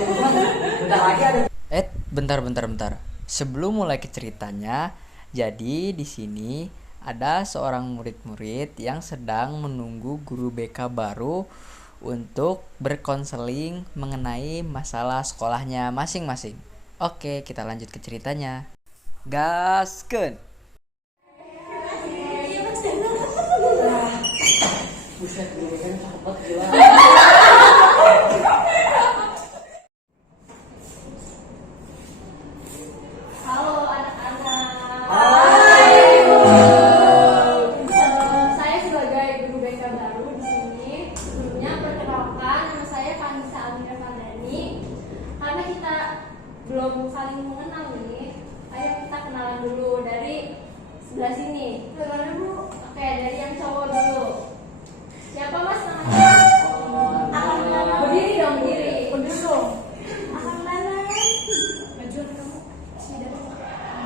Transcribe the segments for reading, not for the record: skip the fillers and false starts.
Bentar lagi ada. Bentar. Sebelum mulai ke ceritanya, jadi di sini ada seorang murid-murid yang sedang menunggu guru BK baru untuk berkonseling mengenai masalah sekolahnya masing-masing. Oke, kita lanjut ke ceritanya. Gaskeun. Buset, guru kan cakep banget gila. Halo anak-anak. Hai. Saya sebagai guru BK baru di sini. Sebelumnya perkenalkan, nama saya Vanessa Almira Fardani. Karena kita belum saling mengenal nih, ayo kita kenalan dulu dari sebelah sini. Kenalan dulu. Oke, dari yang cowok dulu. Siapa mas namanya? Berdiri dong, berdiri. Berdiri dong. Akang Nanan. Maju kamu. Sudah.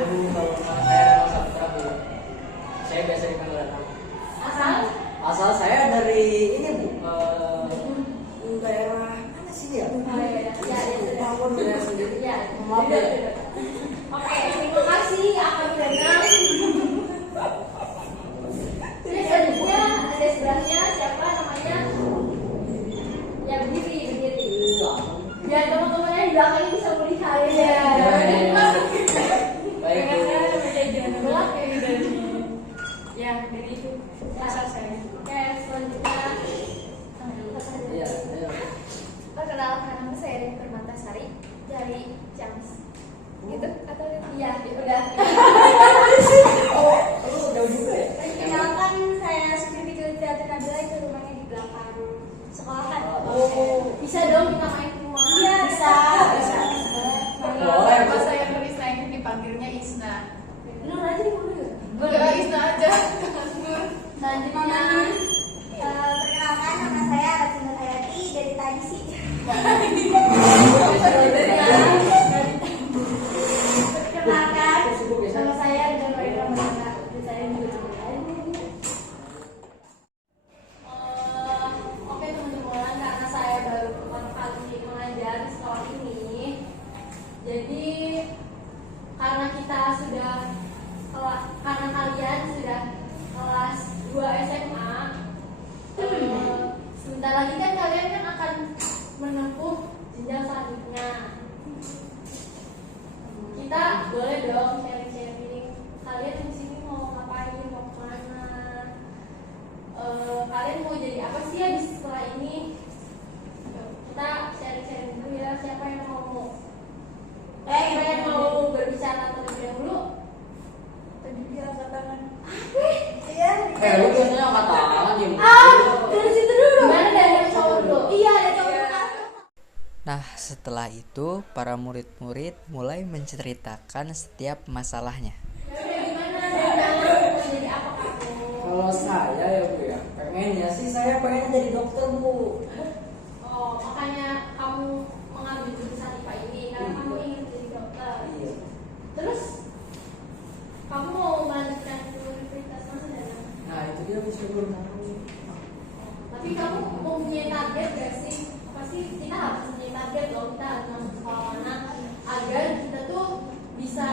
Aduh, kalau nama saya Reno Saputra, Bu. Saya biasa dipanggil Reno. Asal saya dari ini, Bu. Daerah mana sih ya? Daerah sendiri. Ya, Maaf ya. Oke, terima kasih Akang Nanan. Terus selanjutnya ada sebelahnya siapa namanya? Ya berdiri. Biar teman-temannya di belakangnya bisa melihat ya. Baik, Bu. Ya, dari itu asal saya. Oke, selanjutnya. Iya, ayo. Perkenalkan, nama saya Rin Permatasari dari Jams. Gitu atau iya, udah. Udah juga ya? Perkenalkan, saya Sukri Teater Nabila, itu rumahnya di belakang sekolah kan. Bisa dong kita main ke rumah. Iya, bisa. Boleh, Bu. Nama saya Krisna, ini dipanggilnya Isna. Nur aja di mana? Enggak, Isna aja. Selanjutnya, perkenalkan nama saya Rasinda Hayati dari tadi sih. Perkenalkan, nama saya Rida Marina Marina. Saya juga oke teman-teman, karena saya baru pertama kali mengajar di sekolah ini, jadi karena kalian sudah kelas 2 SMA, sebentar lagi kan kalian kan akan menempuh jenjang selanjutnya. Kita boleh dong sharing-sharing. Kalian di sini mau ngapain, mau kemana? Kalian mau jadi apa sih ya di sekolah ini? Kita sharing-sharing dulu ya. Siapa yang mau? Siapa yang mau berbicara terlebih dahulu? Tadi dia angkat tangan. Iya. Lu biasanya angkat tangan ya, Bu. Dari situ dulu. Gimana dari yang cowok dulu? Iya, dari cowok dulu. Nah, setelah itu para murid-murid mulai menceritakan setiap masalahnya. Gimana dari jadi apa kamu? Kalau saya ya, Bu ya, pengennya sih saya pengen jadi dokter, Bu. Oh, makanya kamu mengambil jurusan IPA ini karena kamu ingin jadi dokter. Iya. Terus kamu mau melanjutkan ke universitas mana dan mana? Nah, itu dia aku belum tahu. Tapi kamu mempunyai target gak sih? Pasti kita harus mempunyai target loh, kita harus masuk sekolah mana agar kita tuh bisa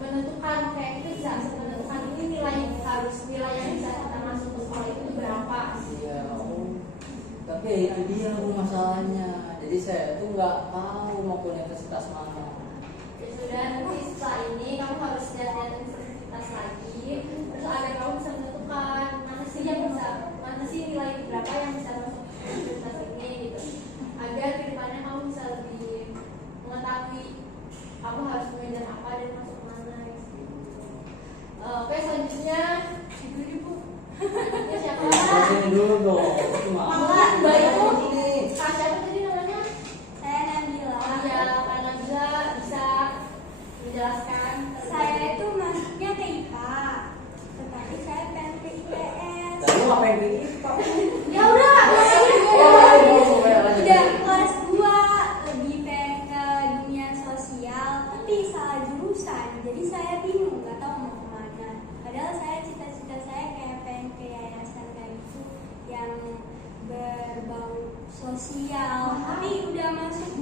menentukan, kayak kita bisa menentukan ini nilai yang bisa kita masuk ke sekolah itu berapa. Iya, tapi ya itu dia, Bu, masalahnya. Jadi saya tuh nggak tahu mau ke universitas mana. Ya sudah, nanti setelah ini kamu harus lihat-lihat universitas lagi, terus agar kamu bisa menentukan mana sih nilai berapa yang bisa masuk universitas ini gitu. Agar kedepannya kamu bisa lebih mengetahui kamu harus mengejar apa dan masuk mana gitu. Oke, selanjutnya ibu ibu. Ya siapa? Sini dulu dong. Mbak itu Kak siapa tadi namanya? Saya Nabila. Ya, Kak Nabila bisa menjelaskan. Saya itu masuknya ke IPA, tetapi saya pengen ke IPS. Lalu ngapain di IPA? Ya udah, Udah kelas 2 lebih pengen ke dunia sosial, tapi salah jurusan. Jadi saya bingung, nggak tahu mau kemana. Padahal saya cita-cita saya kayak pengen ke yayasan kayak gitu yang berbau sosial. Tapi udah masuk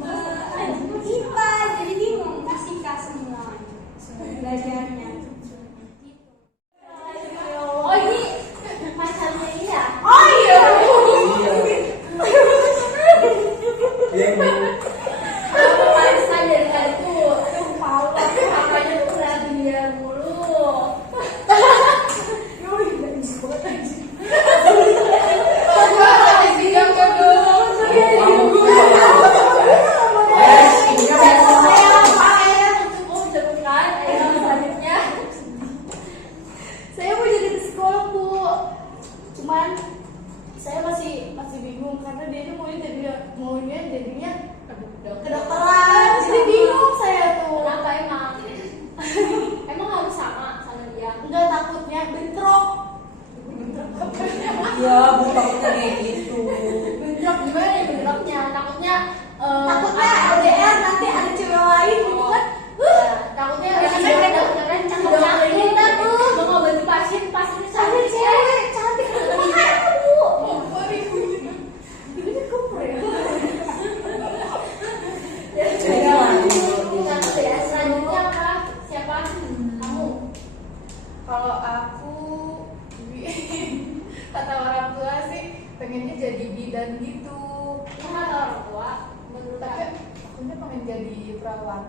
jadi perawat.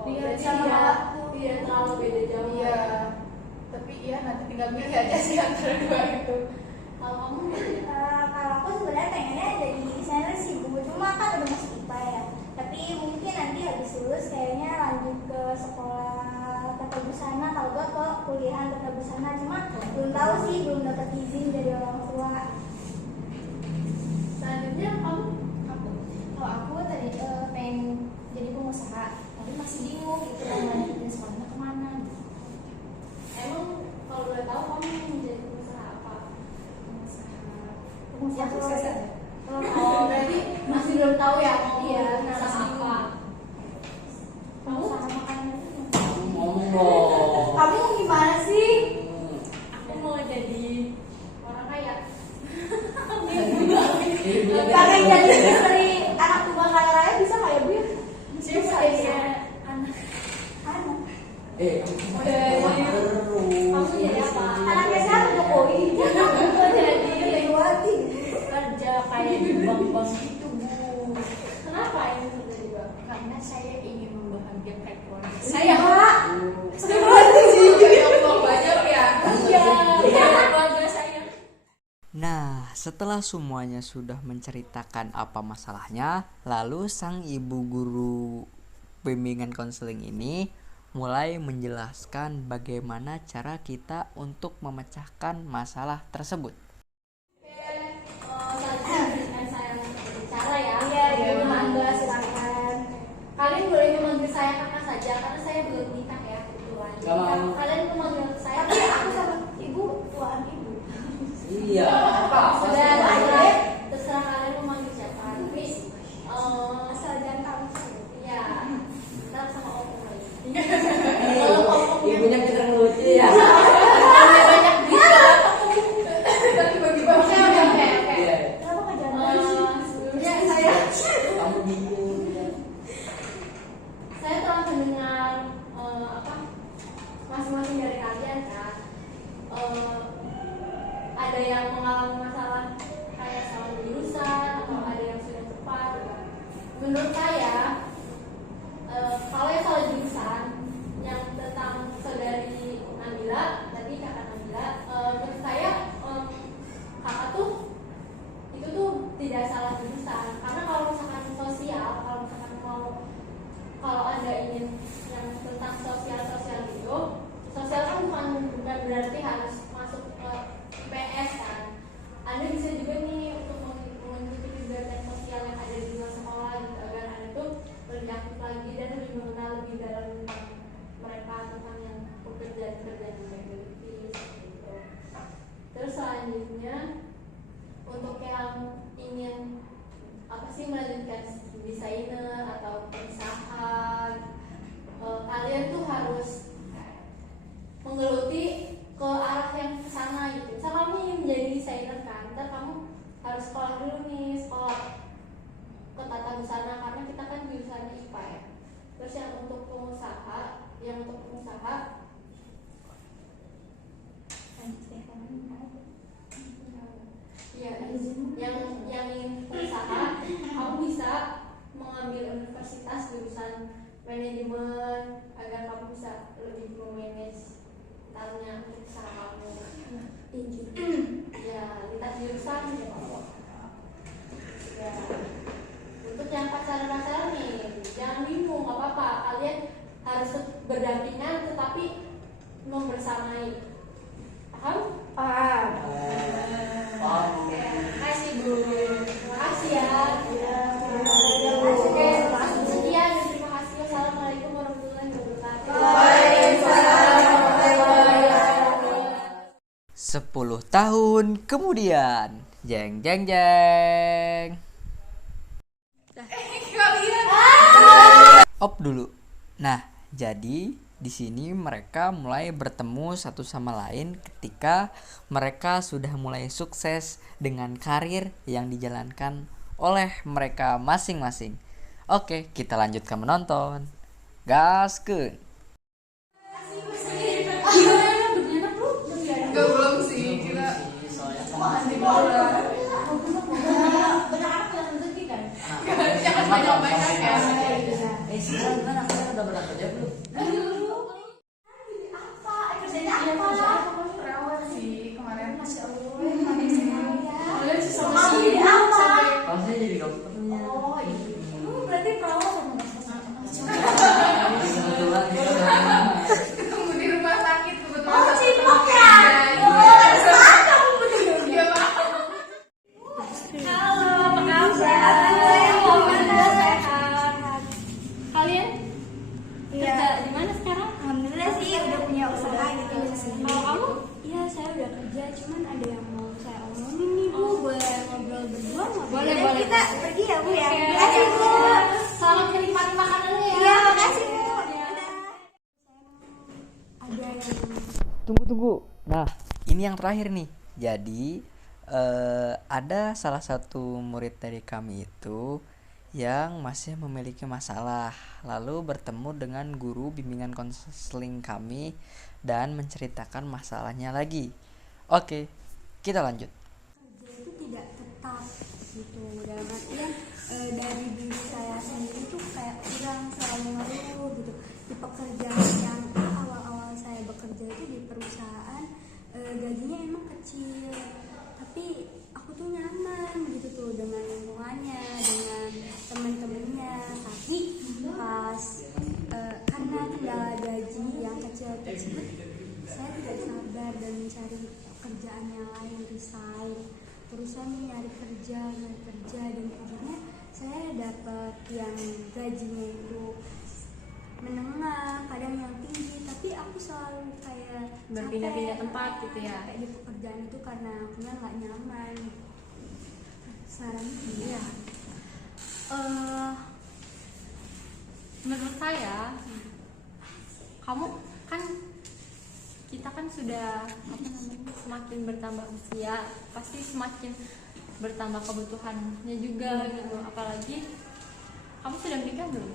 Biar sama tidak aku. tidak terlalu beda jauh. Iya, tapi ya nanti tinggal milih aja sih antara dua itu. Kalau kamu Kalau aku sebenarnya pengennya jadi desainer sih Bu, cuma kan udah masuk IPA ya. Tapi mungkin nanti habis lulus kayaknya lanjut ke sekolah tata busana, kalau gak ke kuliahan tata busana. Cuma belum tahu sih, belum dapat izin dari orang tua. selanjutnya kamu Kalau aku tadi pengen jadi pengusaha, tapi masih bingung gitu mau lanjutin sekolahnya kemana. emang kalau boleh tahu kamu mau menjadi pengusaha apa? Pengusaha sukses aja. Oh, berarti masih belum tahu ya mau Iya, usaha apa? Kamu Pengusaha makanan. Ngomong dong. Kamu gimana sih? aku mau jadi orang kaya. Pengen jadi istri anak tunggal kaya raya bisa nggak ya Bu? Saya mau jadi anak. Anak. Mau jadi kamu jadi apa? Anaknya siapa Jokowi? Mau jadi Megawati. kerja kayak di bank-bank itu Bu. Kenapa ini kerja di bank? Karena saya ingin membahagiakan keluarga Saya Ya Allah, banyak ya. iya keluarga saya. Nah, setelah semuanya sudah menceritakan apa masalahnya, lalu sang ibu guru bimbingan konseling ini mulai menjelaskan bagaimana cara kita untuk memecahkan masalah tersebut. Selanjutnya saya bicara ya. Iya, Ibu Mangga silakan. Kalian boleh memanggil saya kakak saja karena saya belum nikah ya kebetulan. Gak mau. Kalian memanggil saya Tapi aku sama Ibu tuaan Ibu. Iya. Apa? sudah Pasti ada. Terserah kalian memanggil siapa. Tapi Asal jangan kamu saja. ya ntar sama om lagi. Ibunya kita lucu ya. Banyak Tapi bagi-bagi. Oke. Iya. Kenapa nggak jangan? Sebelumnya saya Kamu bingung. telah mendengar masing-masing dari kalian kan. Ada yang mengalami masalah kayak salah jurusan atau ada yang sudah tepat gitu. Menurut saya kalau yang salah jurusan yang tentang saudari Nabila tadi kakak Nabila, menurut saya kakak tuh itu tuh tidak salah jurusan karena kalau misalkan sosial, kalau anda ingin yang tentang sosial gitu, sosial kan bukan berarti harus masuk ke IPS kan. Anda bisa juga nih untuk mengikuti kegiatan sosial yang ada di luar sekolah gitu agar anda tuh lebih aktif lagi dan lebih mengenal lebih dalam tentang mereka, tentang yang pekerjaan di gitu. Terus selanjutnya untuk yang ingin melanjutkan desainer atau pengusaha, kalian tuh harus menggeluti ke arah yang kesana gitu. Misal kamu ingin menjadi desainer kan, ntar kamu harus sekolah dulu nih, sekolah ke tata busana karena kita kan jurusannya IPA ya. Terus yang untuk pengusaha ya, yang ingin pengusaha, kamu bisa mengambil universitas jurusan manajemen agar kamu bisa lebih memanage tanya untuk usaha kamu. Ya, lintas jurusan ya Pak. Ya. Untuk yang pacaran nih, jangan bingung, nggak apa-apa. Kalian harus berdampingan tetapi membersamai. Paham? Paham. Terima kasih Bu. Terima kasih ya. Oke, Langsung sekian dan terima kasih. Wassalamualaikum warahmatullahi wabarakatuh. Waalaikumsalam warahmatullahi wabarakatuh. 10 tahun kemudian, jeng jeng jeng. Op dulu. Nah, jadi di sini mereka mulai bertemu satu sama lain ketika mereka sudah mulai sukses dengan karir yang dijalankan oleh mereka masing-masing. Oke, kita lanjutkan menonton. Gaskeun. Enggak, belum sih. Kita Soalnya mandi bola. Banyak anak yang rezeki kan? Jangan banyak-banyak ya. udah pernah kerja belum? Apa? Kerjanya Iya, apa? kerja aku kan perawat sih kemarin. Masya Allah. Kalian sih sama Kamu sih. jadi apa? Kalau saya jadi dokternya. Oh iya. Berarti perawat sama Kebetulan Ketemu di rumah sakit kebetulan. Oh, satu ciplok tempat ya? kerja. Iya, Pak. Halo, apa kabar? Alhamdulillah sehat. Kalian kerja di mana sekarang? Alhamdulillah sih udah punya usaha gitu. Kalau kamu? Iya, saya udah kerja, cuman ada yang mau saya omongin nih Bu, boleh ngobrol berdua nggak? Boleh, Dan boleh. kita pergi ya Bu ya. Oke. Makasih Bu. Selamat menikmati makanannya ya. Iya, makasih Bu. Iya. Ada yang Tunggu. Nah, ini yang terakhir nih. Jadi ada salah satu murid dari kami itu yang masih memiliki masalah, lalu bertemu dengan guru bimbingan konseling kami dan menceritakan masalahnya lagi. Oke, kita lanjut. kerja itu tidak tetap gitu, dalam artian dari diri saya sendiri tuh kayak kurang selalu ngeluh gitu di pekerjaan yang awal-awal saya bekerja itu di perusahaan, gajinya emang kecil tapi aku tuh nyaman gitu tuh dengan lingkungannya, dengan teman-temannya. Tapi pas karena kendala gaji yang kecil tersebut, saya tidak sabar dan mencari pekerjaan yang lain, resign, terusan nyari kerja dan akhirnya saya dapat yang gajinya itu menengah, kadang yang tinggi, tapi aku selalu kayak Berpindah-pindah capek, tempat gitu ya. capek di pekerjaan itu karena aku nggak nyaman. Saran Iya. Menurut saya, kamu kan kita kan sudah apa namanya, semakin bertambah usia, pasti semakin bertambah kebutuhannya juga gitu. Apalagi kamu sudah menikah belum?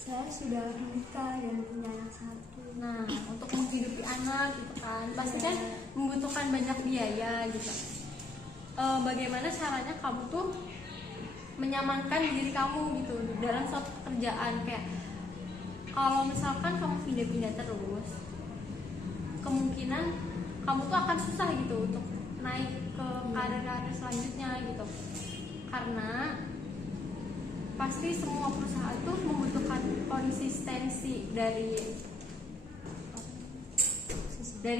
saya sudah menikah dan punya anak satu. Nah, untuk menghidupi anak gitu kan, pasti kan membutuhkan banyak biaya gitu. Bagaimana caranya kamu tuh menyamankan diri kamu gitu dalam suatu pekerjaan? Kayak kalau misalkan kamu pindah-pindah terus, kemungkinan kamu tuh akan susah gitu untuk naik ke karir-karir selanjutnya gitu, karena pasti semua perusahaan tuh membutuhkan konsistensi dari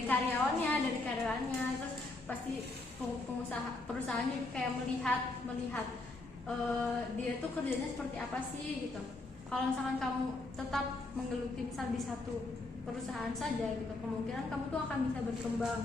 karyawannya, terus pasti pengusaha perusahaan juga kayak melihat dia tuh kerjanya seperti apa sih gitu. Kalau misalkan kamu tetap menggeluti misal di satu perusahaan saja gitu, kemungkinan kamu tuh akan bisa berkembang,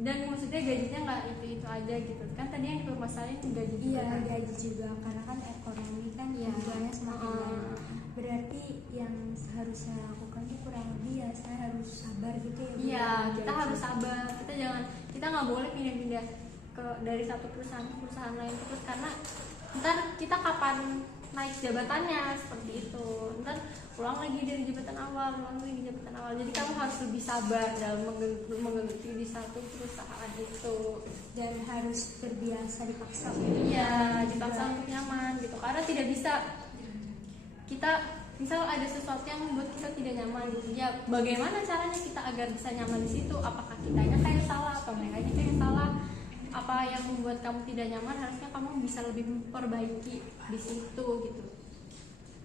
dan maksudnya gajinya nggak itu aja gitu kan. Tadi yang dipermasalahin gaji juga Iya, kan? gaji juga karena kan ekonomi kan Iya. kebutuhannya semakin banyak. Berarti yang harus saya lakukan itu kurang lebih ya saya harus sabar gitu ya Bu, Iya, ya, kita gaji. harus sabar. Kita nggak boleh pindah-pindah dari satu perusahaan ke perusahaan lain terus, karena ntar kita kapan naik jabatannya seperti itu. Ntar ulang lagi dari jabatan awal. Jadi kamu harus lebih sabar dalam menggeluti di satu perusahaan itu. Dan harus terbiasa dipaksa. Iya, dipaksa untuk nyaman gitu. Karena tidak bisa kita misal ada sesuatu yang membuat kita tidak nyaman gitu. Ya, bagaimana caranya kita agar bisa nyaman di situ? Apakah kitanya kayak salah atau mereka aja yang salah? Apa yang membuat kamu tidak nyaman, harusnya kamu bisa lebih memperbaiki di situ gitu.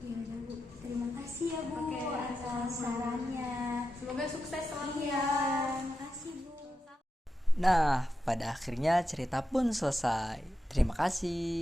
Iya Bu, terima kasih ya Bu Oke, atas sama-sama. sarannya. Semoga sukses selalu Iya, ya. terima kasih Bu. Nah, pada akhirnya cerita pun selesai. Terima kasih.